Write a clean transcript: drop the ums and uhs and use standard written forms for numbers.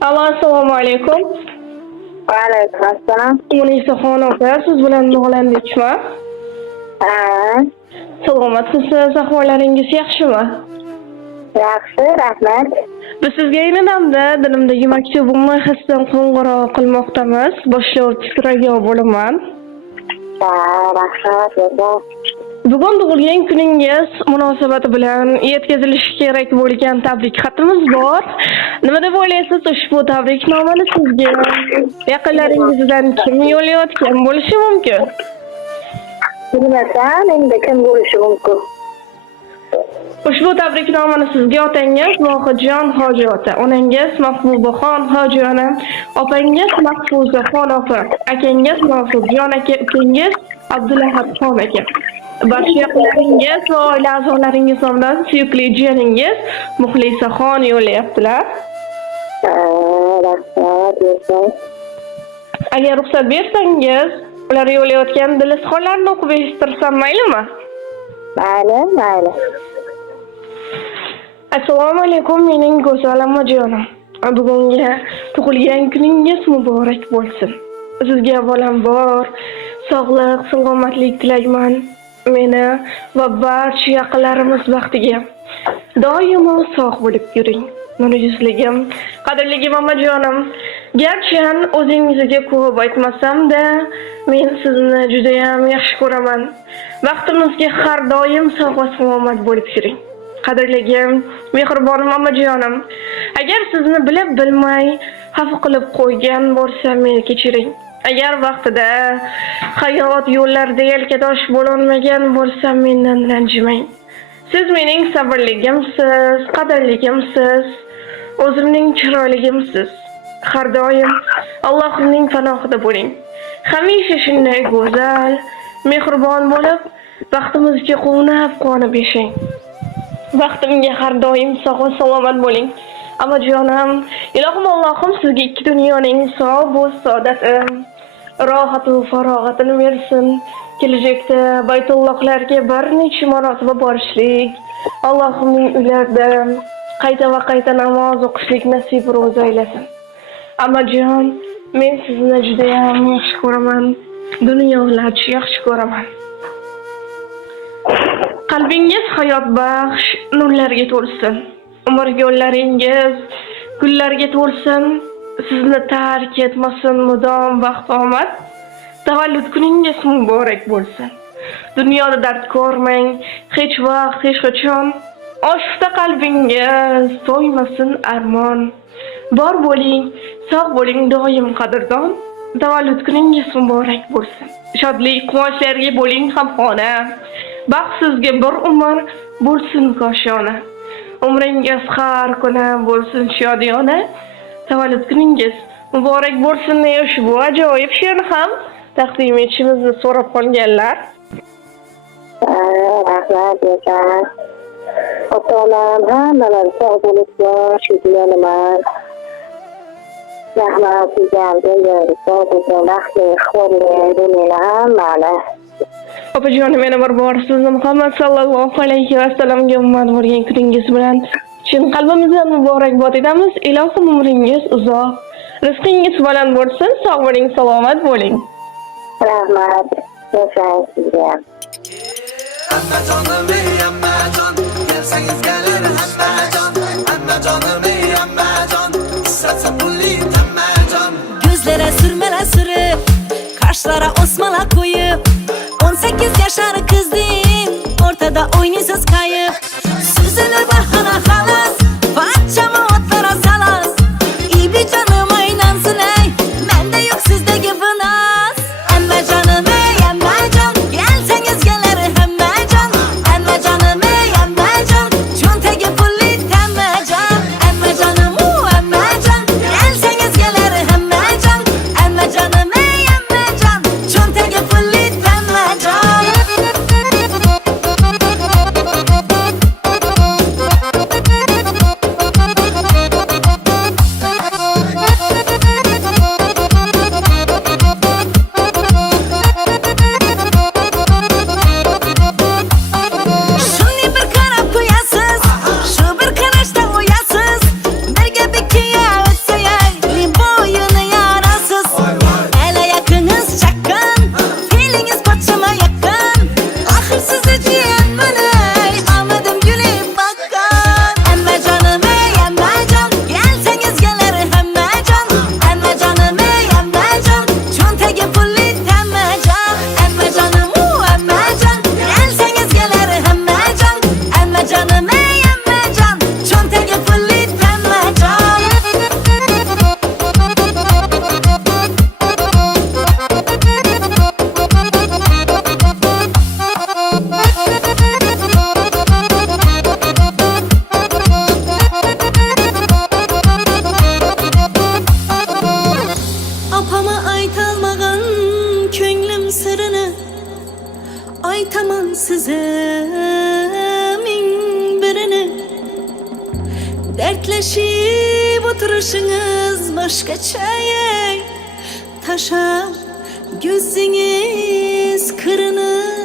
Assalomu alaykum. Va alaykum assalom. Munisaxon opa, siz bilan bog'landikmi? Ha, Salomatsizsiz, ahvollaringiz yaxshimi? yaxshi, rahmat. Biz sizga aylanamda dilimdagi maktubimni hisdan qo'ng'iroq qilmoqdamiz. Boshlovchi Surayo bo'laman. Ha, rahmat. Yo'q. Bugun tug'ilgan kuningiz munosabati bilan yetkazilishi kerak bo'lgan tabrik xatimiz bor. Nima deb o'ylaysiz, ushbu tabriknomani sizga yaqinlaringizdan kim yo'llayotgan bo'lishi mumkin? Bilmasam, endi kim bo'lishi mumkin? Ushbu tabriknomani sizga otangiz Vohidjon Hoji ota, onangiz Mahbubaxon Hoji ona, opangiz Mahfuzaxon opa, akangiz Nosirjon aka, ukangiz Abdulahadxon aka. Barcha yaqinlaringiz va oila a'zolaringiz nomidan suyukli jiyaningiz Muxlisaxon yo'llayaptilar. Ha, rahmat. Yo'q. Agar ruxsat bersangiz, ular yo'llayotgan dilizxonlarni o'qib eshittirsam maylimi? Mayli. Assalomu alaykum, mening go'zal onajonim. Bugungi tug'ilgan kuningiz muborak bo'lsin. Sizga avvalambor sog'lik, salomatlik tilayman. Meni va barcha yaqinlarimiz baxtiga doimo sog' bo'lib yuring. Nuri yuzligim, qadrligim onajonim. Garchi o'zingizga ko'p aytmasam-da, men sizni juda ham yaxshi ko'raman. Vaqtimizga har doim sog' va salomat bo'lib yuring. Qadrligim, mehribonim onajonim. Agar sizni bilib bilmay xafa qilib qo'ygan bo'lsam, meni kechiring. Agar vaqtida hayot yo'llarida yelkadosh bo'lolmagan bo'lsam, mendan ranjimang. Siz mening sabrligimsiz, qadrligimsiz, o'zimning chiroyligimsiz. Har doim Allohning panohida bo'ling. Hamisha shunday go'zal, mehribon bo'lib, vaqtimizga quvonib yashang. Vaqtimga har doim sog' va salomat bo'ling. Onajonim, ilohim Allohim sizga ikki dunyoning sog' va saodati, rohat va farog'atini bersin. Kelajakda Baytullohlarga bir necha marotaba borishlik, Allohimning uylarida qayta namoz o'qishlik nasib ro'za aylasin. Onajon, men sizni juda ham yaxshi ko'raman. Dunyolarcha yaxshi ko'raman. Qalbingiz hayot baxsh nurlarga to'lsin. Umr yo'llaringiz gullarga to'lsin. Sizni tark etmasin mudom vaqt omad. Tavallud kuningiz muborak bo'lsin. Dunyoda dard ko'rmang, hech vaqt, hech qachon. Oshufta qalbingiz to'ymasin armon. Bor bo'ling, sog' bo'ling doim qadrdon. Tavallud kuningiz muborak bo'lsin. Shodlik, quvonchlarga bo'ling hamxona. Baxt sizga bir umr bo'lsin koshona. Umringiz har kuni bo'lsin shodiyona. Tavallud kuningiz muborak bo'lsin. Ushbu ajoyib she'rni ham taqdim etishimizni so'rab qolganlar. Rahmat. Ota-onam hammalari sog' bo'libdi, shu diyonaman. Rahmat sizlarga, sog' bo'lsin, baxtli, hurmatli bo'linglar hammani. Opajonim, yana bir bor sizni Muhammad sallallohu alayhi va sallamga ummat bo'lgan kuningiz bilan chin qalbimizdan muborakbod etamiz. Ilohim umringiz uzoq, rizqingiz baland bo'lsin, sog' bo'ling, salomat bo'ling. Rahmat. Yashang sizga. Ammajonim, ammajon, kelsangiz kelir ammajon. Ammajonim, ammajon, qissasi pulli ammajon. Gözlere sürmele sürüp, kaşlara osmala koyup, 18 yaşar kızdın, ortada oynuyorsunuz kayıp. Süzülür bahana halas, bahçama otlara salas. İyi bir canıma inansın ey, mende yok sizdeki fınas. Emme canım ey, emme can, gelseniz gelir hemme can. Emme canım ey, emme can, çuntegi pullit emme can. Emme canım emme can, gelseniz gelir hemme can. Emme canım ey, emme can, çuntegi pullit emme can. yaman size min birini. Dertleşip oturuşunuz başkaça taşa gözünüz kırını.